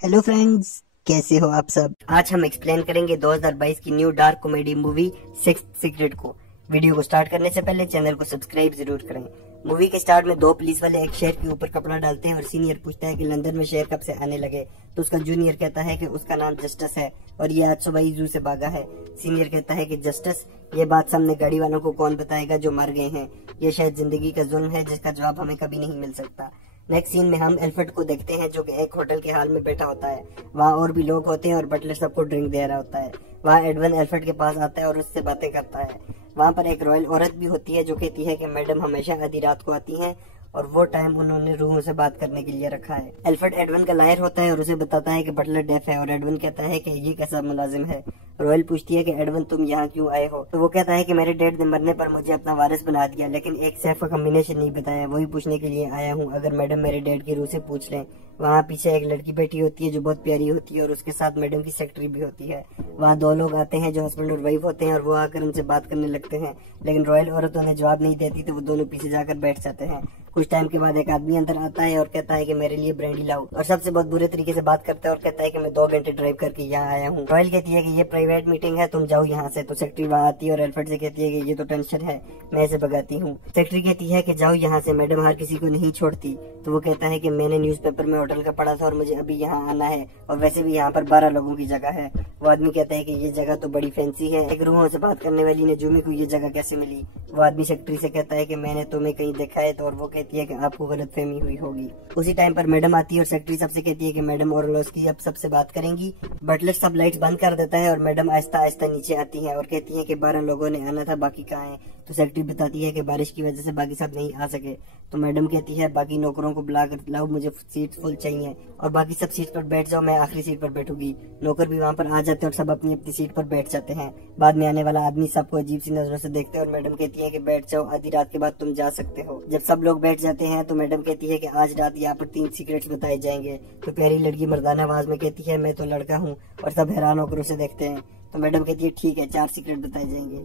Hello friends, कैसे हो आप सब। आज हम एक्सप्लेन करेंगे 2022 की new dark comedy movie sixth secret को। वीडियो को स्टार्ट करने से पहले चैनल को सब्सक्राइब जरूर करें। मूवी के स्टार्ट में दो पुलिस वाले एक शेर के ऊपर कपड़ा डालते हैं और सीनियर पूछता है कि लंदन में शेर कब से आने लगे, तो उसका जूनियर कहता है कि उसका नाम जस्टिस है और ये आज सुबह ही जू से भागा है। सीनियर कहता है कि जस्टिस, ये बात सामने गाड़ी वालों को कौन बताएगा जो मर गए हैं। ये शायद जिंदगी का जुल्म है जिसका जवाब हमें कभी नहीं मिल सकता। नेक्स्ट सीन में हम एल्फ्रेड को देखते हैं जो कि एक होटल के हॉल में बैठा होता है। वहाँ और भी लोग होते हैं और बटलर सबको ड्रिंक दे रहा होता है। वहाँ एडवन एल्फ्रेड के पास आता है और उससे बातें करता है। वहाँ पर एक रॉयल औरत भी होती है जो कहती है कि मैडम हमेशा आधी रात को आती हैं और वो टाइम उन्होंने रूहों से बात करने के लिए रखा है। एल्फ्रेड एडवन का लायर होता है और उसे बताता है कि बटलर डेफ है और एडवन कहता है कि ये कैसा मुलाजिम है। रॉयल पूछती है कि एडवन तुम यहाँ क्यों आए हो, तो वो कहता है कि मेरे डैड ने मरने पर मुझे अपना वारिस बना दिया, लेकिन एक सेफ का कॉम्बिनेशन नहीं बताया, वही पूछने के लिए आया हूँ अगर मैडम मेरे डैड की रूह से पूछ लें। वहाँ पीछे एक लड़की बैठी होती है जो बहुत प्यारी होती है और उसके साथ मैडम की सेक्रेटरी भी होती है। वहाँ दो लोग आते हैं जो हस्बैंड और वाइफ होते हैं और वो आकर उनसे बात करने लगते हैं, लेकिन रॉयल औरत उन्हें जवाब नहीं देती, तो वो दोनों पीछे जाकर बैठ जाते हैं। कुछ टाइम के बाद एक आदमी अंदर आता है और कहता है कि मेरे लिए ब्रांडी लाओ, और सबसे बहुत बुरे तरीके से बात करता है और कहता है कि मैं 2 घंटे ड्राइव करके यहाँ आया हूँ। रॉयल कहती है कि ये प्राइवेट मीटिंग है, तुम जाओ यहाँ से। तो सेक्रेटरी वहाँ आती है और एल्फ्रेड से कहती है कि ये तो टेंशन है, मैं इसे भगाती हूँ। सेक्रेटरी कहती है कि जाओ यहाँ से, मैडम हर किसी को नहीं छोड़ती। तो वो कहता है कि मैंने न्यूज़पेपर में होटल का पढ़ा था और मुझे अभी यहाँ आना है, और वैसे भी यहाँ पर 12 लोगों की जगह है। वो आदमी कहता है कि ये जगह तो बड़ी फैंसी है, एक रूहों से बात करने वाली नजूमी को ये जगह कैसे मिली। वो आदमी सेक्रेटरी से कहता है कि मैंने तुम्हें कहीं देखा है, तो और वो कहती है कि आपको गलतफहमी हुई होगी। उसी टाइम पर मैडम आती है और सेक्रेटरी सबसे कहती है कि मैडम ओरलोस्की अब सबसे बात करेंगी। बटलर सब लाइट्स बंद कर देता है और मैडम आहिस्ता आहिस्ता नीचे आती है और कहती है कि 12 लोगों ने आना था, बाकी कहाँ है। तो सेक्रेटरी बताती है कि बारिश की वजह से बाकी सब नहीं आ सके। तो मैडम कहती है बाकी नौकरों को बुला कर लाओ, मुझे सीट फुल चाहिए और बाकी सब सीट पर बैठ जाओ, मैं आखिरी सीट पर बैठूंगी। नौकर भी वहाँ पर आ जाते हैं और सब अपनी अपनी सीट पर बैठ जाते हैं। बाद में आने वाला आदमी सबको अजीब सी नजरों से देखते हैं और मैडम कहती है कि बैठ जाओ, आधी रात के बाद तुम जा सकते हो। जब सब लोग बैठ जाते हैं तो मैडम कहती है कि आज रात यहाँ पर 3 सीक्रेट्स बताए जाएंगे। तो प्यारी लड़की मर्दाना आवाज में कहती है मैं तो लड़का हूँ, और सब हैरान होकर उसे देखते हैं। तो मैडम कहती है ठीक है, 4 सीक्रेट बताए जाएंगे।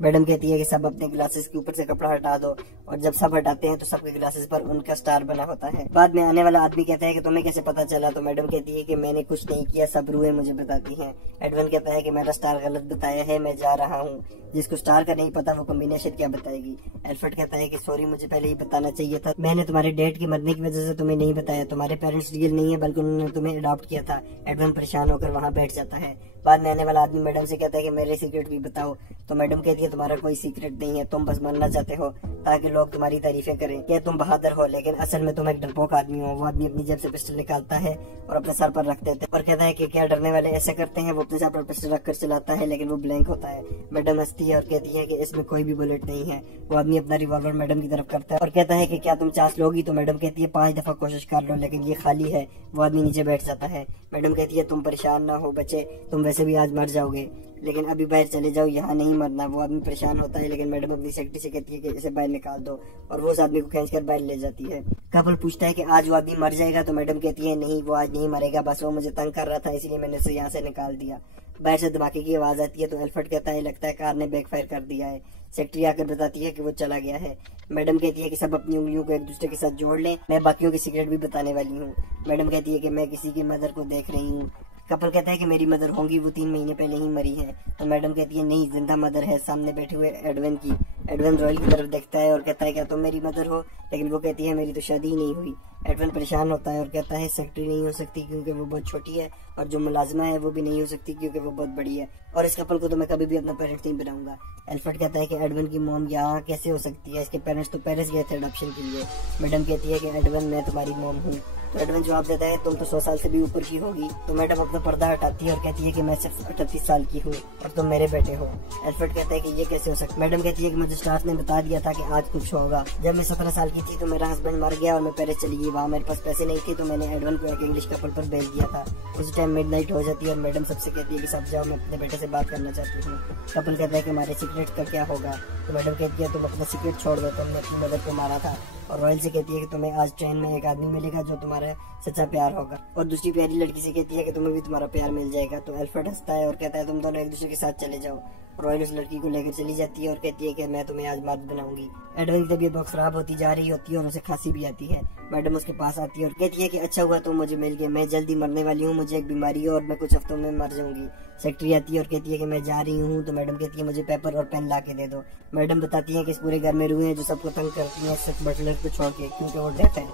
मैडम कहती है कि सब अपने ग्लासेस के ऊपर से कपड़ा हटा दो, और जब सब हटाते हैं तो सबके ग्लासेस पर उनका स्टार बना होता है। बाद में आने वाला आदमी कहता है कि तुम्हें कैसे पता चला। तो मैडम कहती है कि मैंने कुछ नहीं किया, सब रूहें मुझे बताती हैं। एडवन कहता है कि मेरा स्टार गलत बताया है, मैं जा रहा हूँ। जिसको स्टार का नहीं पता वो कॉम्बिनेशन क्या बताएगी। एल्फ्रेड कहता है कि सॉरी, मुझे पहले ही बताना चाहिए था, मैंने तुम्हारे डैड की मरने की वजह से तुम्हें नहीं बताया। तुम्हारे पेरेंट्स रियल नहीं है बल्कि उन्होंने तुम्हें अडॉप्ट किया था। एडवन परेशान होकर वहाँ बैठ जाता है। बाद में आने वाला आदमी मैडम से कहता है कि मेरे सीक्रेट भी बताओ। तो मैडम कहती है तुम्हारा कोई सीक्रेट नहीं है, तुम बस मरना चाहते हो ताकि लोग तुम्हारी तारीफें करें कि तुम बहादुर हो, लेकिन असल में तुम एक डरपोक आदमी हो। वो आदमी अपनी जेब से पिस्टल निकालता है और अपने सर पर रख देता है और कहता है कि क्या डरने वाले ऐसे करते हैं। वो अपने सर पर पिस्टल रखकर चलाता है लेकिन वो ब्लैंक होता है। मैडम हंसती है और कहती है कि इसमें कोई भी बुलेट नहीं है। वो आदमी अपना रिवॉल्वर मैडम की तरफ करता है और कहता है कि क्या तुम चांस लोगी। तो मैडम कहती है 5 दफा कोशिश कर लो, लेकिन ये खाली है। वो आदमी नीचे बैठ जाता है। मैडम कहती है तुम परेशान ना हो बच्चे, तुम वैसे भी आज मर जाओगे, लेकिन अभी बाहर चले जाओ, यहाँ नहीं मरना। वो आदमी परेशान होता है लेकिन मैडम अपनी सेक्रेटरी से कहती है कि इसे बाहर निकाल दो, और वो उस आदमी को खींचकर बाहर ले जाती है। कपल पूछता है कि आज वो आदमी मर जाएगा। तो मैडम कहती है नहीं, वो आज नहीं मरेगा, बस वो मुझे तंग कर रहा था इसलिए मैंने उसे यहाँ से निकाल दिया। बाहर से धमाके की आवाज आती है तो एल्फ्रेड कहता है लगता है कार ने बैकफायर कर दिया है। सेक्रेटरी आकर बताती है कि वो चला गया है। मैडम कहती है कि सब अपनी उंगलियों को एक दूसरे के साथ जोड़ लें, मैं बाकियों की सीक्रेट भी बताने वाली हूँ। मैडम कहती है कि मैं किसी की मदर को देख रही हूँ। कपल कहता है कि मेरी मदर होंगी, वो 3 महीने पहले ही मरी है। तो मैडम कहती है नहीं, जिंदा मदर है, सामने बैठे हुए एडवन की। एडवन रॉयल की तरफ देखता है और कहता है क्या तुम मेरी मदर हो, लेकिन वो कहती है मेरी तो शादी ही नहीं हुई। एडवन परेशान होता है और कहता है सेक्रेटरी नहीं हो सकती क्योंकि वो बहुत छोटी है, और जो मुलाजिमा है वो भी नहीं हो सकती क्योंकि वो बहुत बड़ी है, और इस कपल को तो मैं कभी भी अपना पेरेंट्स नहीं बनाऊंगा। एल्फ्रेड कहता है कि एडवन की मॉम यहाँ कैसे हो सकती है, इसके पेरेंट्स तो पेरिस गए थे अडॉप्शन के लिए। मैडम कहती है कि एडवन मैं तुम्हारी मॉम हूँ। तो एडवन जवाब देता है तुम तो 100 साल से भी ऊपर की होगी। तो मैडम अपना पर्दा हटाती है और कहती है कि मैं सिर्फ 38 साल की हूँ और तुम मेरे बेटे हो। एल्फ्रेड कहता है कि ये कैसे हो सकता। मैडम कहती है कि मुझे स्टाफ ने बता दिया था कि आज कुछ होगा। जब मैं 17 साल की थी तो मेरा हस्बैंड मर गया और मैं पेरिस चली गई। वहाँ मेरे पास पैसे नहीं थे तो मैंने एडवन को एक इंग्लिश कपल पर भेज दिया था। उस टाइम मिडनाइट हो जाती है और मैडम सबसे कहती है कि सब जाओ, मैं अपने बेटे से बात करना चाहती हूँ। कपल कहता है कि हमारे सीक्रेट का क्या होगा। तो मैडम कहती है तुम अपना सीक्रेट छोड़ दो, तुमने अपनी मदर को मारा था। और रॉयल से कहती है कि तुम्हें आज ट्रेन में एक आदमी मिलेगा जो तुम्हारा सच्चा प्यार होगा। और दूसरी प्यारी लड़की से कहती है कि तुम्हें भी तुम्हारा प्यार मिल जाएगा। तो एल्फ्रेड हंसता है और कहता है तुम दोनों एक दूसरे के साथ चले जाओ। रॉयल उस लड़की को लेकर चली जाती है और कहती है कि मैं तुम्हें आज मर्द बनाऊंगी। एडवन की तबीयत बहुत खराब होती जा रही होती है और उसे खांसी भी आती है। मैडम उसके पास आती है और कहती है कि अच्छा हुआ तुम मुझे मिल गए, मैं जल्दी मरने वाली हूँ, मुझे एक बीमारी है और मैं कुछ हफ्तों में मर जाऊंगी। सेक्रेटरी आती है और कहती है कि मैं जा रही हूँ। तो मैडम कहती है मुझे पेपर और पेन ला के दे दो। मैडम बताती है कि इस पूरे घर में रूहें हैं जो सबको तंग करती हैं सिर्फ बटलर को छोड़ के, क्योंकि वो डेफ है।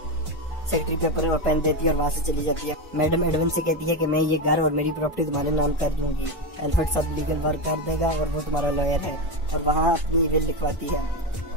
सेक्रेटरी पेपर और पेन देती है और वहाँ से चली जाती है। मैडम एडवन से कहती है कि मैं ये घर और मेरी प्रॉपर्टी तुम्हारे नाम कर दूंगी। एल्फ्रेड सब लीगल वर्क कर देगा और वो तुम्हारा लॉयर है, और वहाँ अपनी विल लिखवाती है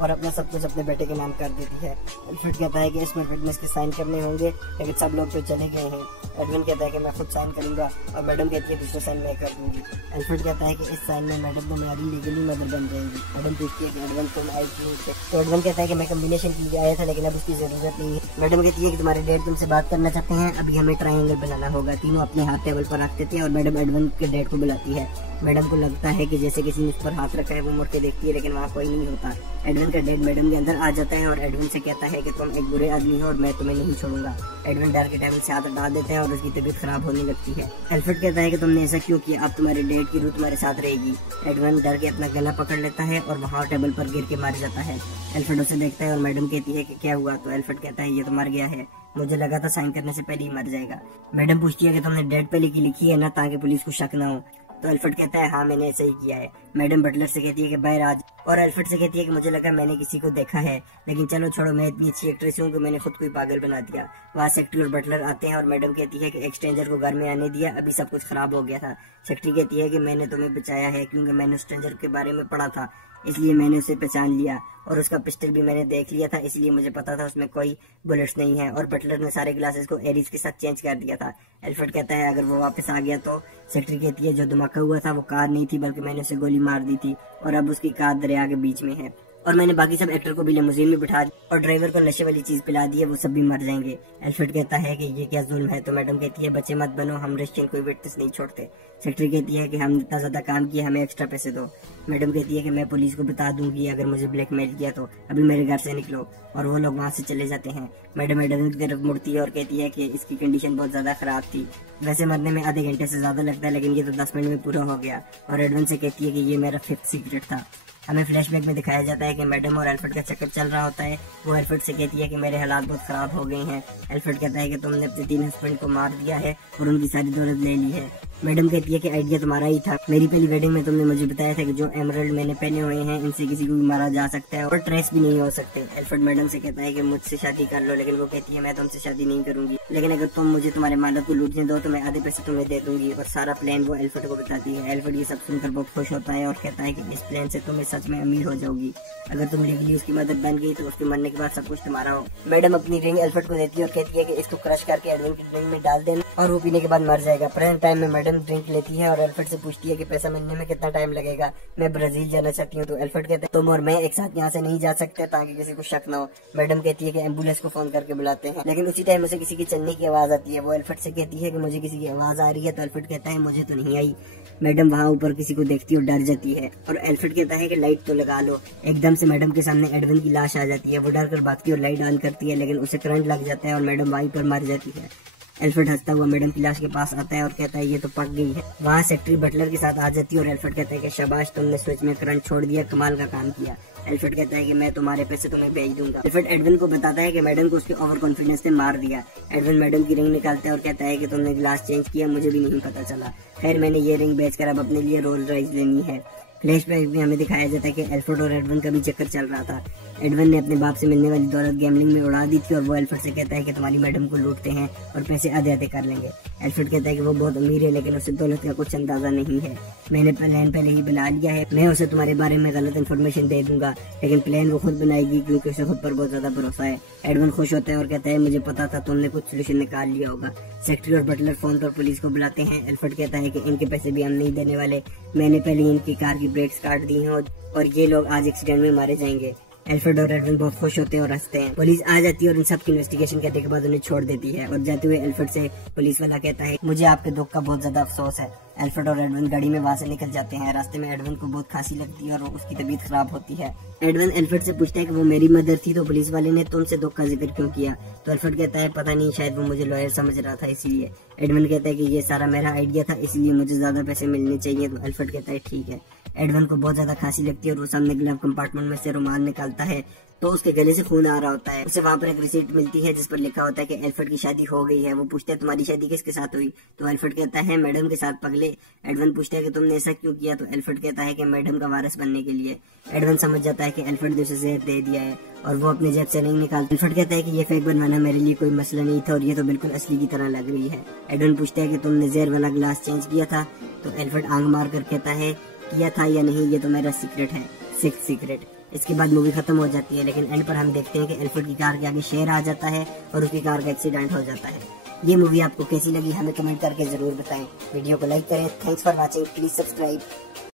और अपना सब कुछ अपने बेटे के नाम कर देती है। एल्फ्रेड कहता है कि इसमें विटनेस के साइन करने होंगे, लेकिन सब लोग तो चले गए हैं। एडवन कहता है कि मैं खुद साइन करूंगा, और मैडम कहती है दूसरा साइन मैं कर दूंगी। एल्फ्रेड कहता है कि इस साइन में मैडम तुम्हारी लीगली मदर बन जाएगी। मैडम पूछती है कि एडवन तुम आई क्यों थे? तो एडवन कहता है कि मैं कम्बिनेशन के लिए आया था, लेकिन अब उसकी जरूरत नहीं है। मैडम कहती है कि तुम्हारे डैड तुमसे बात करना चाहते हैं, अभी हमें ट्रायंगल बनाना होगा। तीनों अपने हाथ टेबल पर रख देते हैं और मैडम एडवन के डैड को बुलाती है। मैडम को लगता है कि जैसे किसी ने उस पर हाथ रखा है। वो मुड़ के देखती है लेकिन वहाँ कोई नहीं होता। एडवन का डैड मैडम के अंदर आ जाता है और एडवन से कहता है कि तुम एक बुरे आदमी हो और मैं तुम्हें नहीं छोड़ूंगा। एडवन डर के टेबल से हाथ हटा देते हैं और उसकी तबीयत खराब होने लगती है। एल्फ्रेड कहता है कि तुमने ऐसा क्यों किया, अब तुम्हारे डैड की रूह तुम्हारे साथ रहेगी। एडवन डर के अपना गला पकड़ लेता है और वहाँ टेबल पर गिर के मर जाता है। एल्फ्रेड उसे देखता है और मैडम कहती है कि क्या हुआ? तो एल्फ्रेड कहता है ये तो मर गया है, मुझे लगा था साइन करने से पहले ही मर जाएगा। मैडम पूछती है कि तुमने डेड पे लिखी है ना, ताकि पुलिस को शक ना हो। तो एल्फ्रेड कहता है हाँ मैंने ऐसा ही किया है। मैडम बटलर से कहती है कि बाहर आज, और एल्फ्रेड से कहती है कि मुझे लगा मैंने किसी को देखा है, लेकिन चलो छोड़ो, मैं इतनी अच्छी एक्ट्रेस हूँ कि मैंने खुद को ही पागल बना दिया। वहाँ सेक्रेटरी और बटलर आते हैं और मैडम कहती है कि एक स्ट्रेंजर को घर में आने दिया, अभी सब कुछ खराब हो गया था। सेक्रेटरी कहती है कि मैंने तुम्हें बचाया है क्योंकि मैंने स्ट्रेंजर के बारे में पढ़ा था, इसलिए मैंने उसे पहचान लिया, और उसका पिस्टल भी मैंने देख लिया था, इसलिए मुझे पता था उसमें कोई बुलेट्स नहीं है। और बटलर ने सारे ग्लासेस को एरिस के साथ चेंज कर दिया था। एल्फ्रेड कहता है अगर वो वापस आ गया तो। सेक्रेटरी कहती है जो धमाका हुआ था वो कार नहीं थी, बल्कि मैंने उसे गोली मार दी थी, और अब उसकी कार दरिया के बीच में है, और मैंने बाकी सब एक्टर को भी लिमोजीन में बिठा दिया और ड्राइवर को नशे वाली चीज पिला दी है, वो सब भी मर जाएंगे। एल्फ्रेड कहता है कि ये क्या जुल्म है? तो मैडम कहती है बच्चे मत बनो, हम रशियन कोई विटनेस नहीं छोड़ते। सेक्रेटरी कहती है कि हम इतना ज्यादा काम किया, हमें एक्स्ट्रा पैसे दो। मैडम कहती है कि मैं पुलिस को बता दूंगी अगर मुझे ब्लैकमेल किया तो, अभी मेरे घर से निकलो, और वो लोग वहाँ से चले जाते हैं। मैडम एडवन की तरफ मुड़ती है और कहती है कि इसकी कंडीशन बहुत ज्यादा खराब थी, वैसे मरने में आधे घंटे से ज्यादा लगता है, लेकिन ये तो 10 मिनट में पूरा हो गया। और एडवन से कहती है कि ये मेरा 5th सीक्रेट था। हमें फ्लैशबैक में दिखाया जाता है कि मैडम और एल्फ्रेड का चक्कर चल रहा होता है। वो एल्फ्रेड से कहती है कि मेरे हालात बहुत खराब हो गए हैं। एल्फ्रेड कहता है कि तुमने अपने 3 हस्बैंड को मार दिया है और उनकी सारी दौलत ले ली है। मैडम कहती है कि आइडिया तुम्हारा ही था, मेरी पहली वेडिंग में तुमने मुझे बताया था कि जो एमराल्ड मैंने पहने हुए हैं इनसे किसी को भी मारा जा सकता है और ट्रेस भी नहीं हो सकते। एल्फ्रेड मैडम से कहता है कि मुझसे शादी कर लो, लेकिन वो कहती है मैं तुमसे शादी नहीं करूंगी, लेकिन अगर तुम मुझे तुम्हारे मालिक को लूटने दो तो मैं आधे पैसे तुम्हें दे दूंगी। और सारा प्लान वो एल्फ्रेड को बताती है। एल्फ्रेड ये सब सुनकर बहुत खुश होता है और कहता है कि इस प्लान से तुम्हें सच में अमीर हो जाओगी, अगर तुम लीगली उसकी मदद बन गई तो उसके मरने के बाद सब कुछ तुम्हारा हो। मैडम अपनी रिंग एल्फ्रेड को देती है और कहती है कि इसको क्रश करके एडवन की ड्रिंक में डाल देना और वो पीने के बाद मर जाएगा। प्रेजेंट टाइम में मैडम ड्रिंक लेती है और एल्फ्रेड से पूछती है कि पैसा मिलने में कितना टाइम लगेगा, मैं ब्राजील जाना चाहती हूँ। तो एल्फ्रेड कहते हैं तुम और मैं एक साथ यहाँ से नहीं जा सकते ताकि किसी को शक ना हो। मैडम कहती है कि एम्बुलेंस को फोन करके बुलाते हैं, लेकिन उसी टाइम उसे किसी की चलने की आवाज आती है। वो एल्फ्रेड से कहती है कि मुझे किसी की आवाज आ रही है, तो एल्फ्रेड कहता है मुझे तो नहीं आई। मैडम वहाँ ऊपर किसी को देखती है और डर जाती है, और एल्फ्रेड कहता है कि लाइट तो लगा लो। एकदम से मैडम के सामने एडवन की लाश आ जाती है। वो डर कर भागती है और लाइट ऑन करती है, लेकिन उसे करंट लग जाता है और मैडम वहीं पर मर जाती है। एल्फ्रेड हंसता हुआ मैडम की लाश के पास आता है और कहता है ये तो पक गई है। वहाँ सेक्रेटरी बटलर के साथ आ जाती है और एल्फ्रेड कहता है कि शाबाश, तुमने स्विच में करंट छोड़ दिया, कमाल का काम किया। एल्फ्रेड कहता है कि मैं तुम्हारे पैसे तुम्हें भेज दूंगा। एल्फ्रेड एडवन को बताता है कि मैडम को उसके ओवर कॉन्फिडेंस ने मार दिया। एडवन मैडम की रिंग निकालता है और कहता है कि तुमने ग्लास चेंज किया, मुझे भी नहीं पता चला। खैर मैंने ये रिंग बेचकर अब अपने लिए रोल्स रॉयस लेनी है। फ्लैशबैक में हमें दिखाया जाता है कि एल्फ्रेड और एडवन का भी चक्कर चल रहा था। एडवन ने अपने बाप से मिलने वाली दौलत गैम्बलिंग में उड़ा दी थी और वो एल्फ्रेड से कहता है कि तुम्हारी मैडम को लूटते हैं और पैसे आधे आधे कर लेंगे। एल्फ्रेड कहता है कि वो बहुत अमीर है, लेकिन उसे दौलत का कुछ अंदाजा नहीं है। मैंने प्लान पहले ही बना लिया है, मैं उसे तुम्हारे बारे में गलत इन्फॉर्मेशन दे दूंगा, लेकिन प्लान वो खुद बनाएगी क्योंकि उसे खुद पर बहुत ज्यादा भरोसा है। एडवन खुश होता है और कहता है मुझे पता था तुमने कुछ सोल्यूशन निकाल लिया होगा। सेक्रेटरी और बटलर फोन पर पुलिस को बुलाते हैं। एल्फ्रेड कहता है कि इनके पैसे भी हम नहीं देने वाले, मैंने पहले इनकी कार की ब्रेक्स काट दी हैं और ये लोग आज एक्सीडेंट में मारे जाएंगे। एल्फ्रेड और एडविन बहुत खुश होते हैं और हंसते हैं। पुलिस आ जाती है और इन सब की इन्वेस्टिगेशन करने के बाद उन्हें छोड़ देती है और जाते हुए एल्फ्रेड से पुलिस वाला कहता है, मुझे आपके दुख का बहुत ज्यादा अफसोस है। एल्फ्रेड और एडविन गाड़ी में वहाँ से निकल जाते हैं। रास्ते में एडविन को बहुत खांसी लगती है और उसकी तबीयत खराब होती है। एडविन एल्फ्रेड से पूछता है कि वो मेरी मदर थी तो पुलिस वाले ने तुमसे दुख का जिक्र क्यों किया। तो एल्फ्रेड कहता है, पता नहीं, शायद वो मुझे लॉयर समझ रहा था इसीलिए। एडविन कहता है कि ये सारा मेरा आइडिया था, इसलिए मुझे ज्यादा पैसे मिलने चाहिए। तो एल्फ्रेड कहता है ठीक है। एडविन को बहुत ज्यादा खांसी लगती है और वो सामने ग्लव कंपार्टमेंट में से रुमाल निकालता है तो उसके गले से खून आ रहा होता है। उसे वहाँ पर एक रिसीट मिलती है जिस पर लिखा होता है कि एल्फ्रेड की शादी हो गई है। वो पूछता है, तुम्हारी शादी किसके साथ हुई। तो एल्फ्रेड कहता है, मैडम के साथ पगले। एडविन पूछता है कि तुमने ऐसा क्यों किया। तो एल्फ्रेड कहता है कि मैडम का वारिस बनने के लिए। एडविन समझ जाता है कि एल्फ्रेड ने उसे जहर दे दिया है और वो अपने जेब से नहीं निकालता। एल्फ्रेड कहता है कि ये फेक बनवाना मेरे लिए कोई मसला नहीं था और ये तो बिल्कुल असली की तरह लग रही है। एडविन पूछता है कि तुमने जहर वाला ग्लास चेंज किया था। तो एल्फ्रेड आंख मार कर कहता है, किया था या नहीं ये तो मेरा सीक्रेट है, सिक्स सीक्रेट। इसके बाद मूवी खत्म हो जाती है, लेकिन एंड पर हम देखते हैं कि एल्फ्रेड की कार के आगे शेर आ जाता है और उसकी कार का एक्सीडेंट हो जाता है। ये मूवी आपको कैसी लगी हमें कमेंट करके जरूर बताएं। वीडियो को लाइक करें। Thanks for watching. Please subscribe.